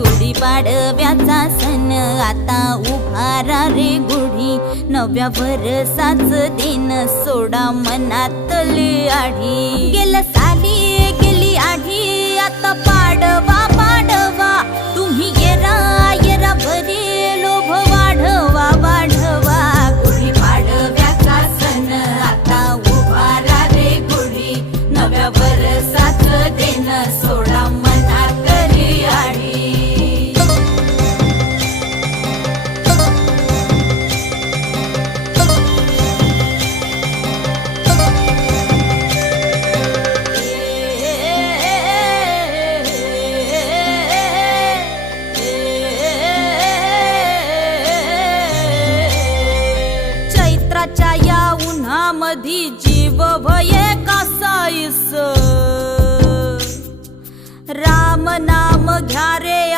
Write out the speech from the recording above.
गुढी पाडव्याचा सण आता उभारा रे गुढी नव्या भरसाच दिन सोडा मनातले आढी गेला चा या उन्हामधी जीव भये कसाईस राम नाम घ्या रे